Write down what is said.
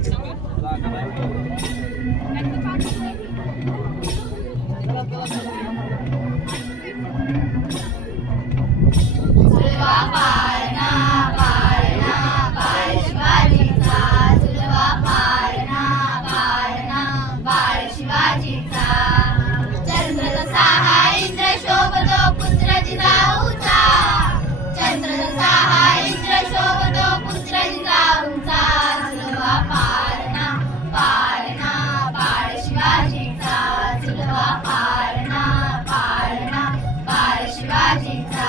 झुलवा पाळणा पाळणा बाळ शिवाजीचा झुलवा पाळणा पाळणा बाळ शिवाजीचा चंद्र जसा हा इंद्र शोभतो पुत्र जिजाऊचा चंद्र जसा हा इंद्र शोभतो पुत्र जिजाऊचा झुलवा पाळणा पाळणा बाळ शिवाजीचा झुलवा पाळणा पाळणा बाळ शिवाजीचा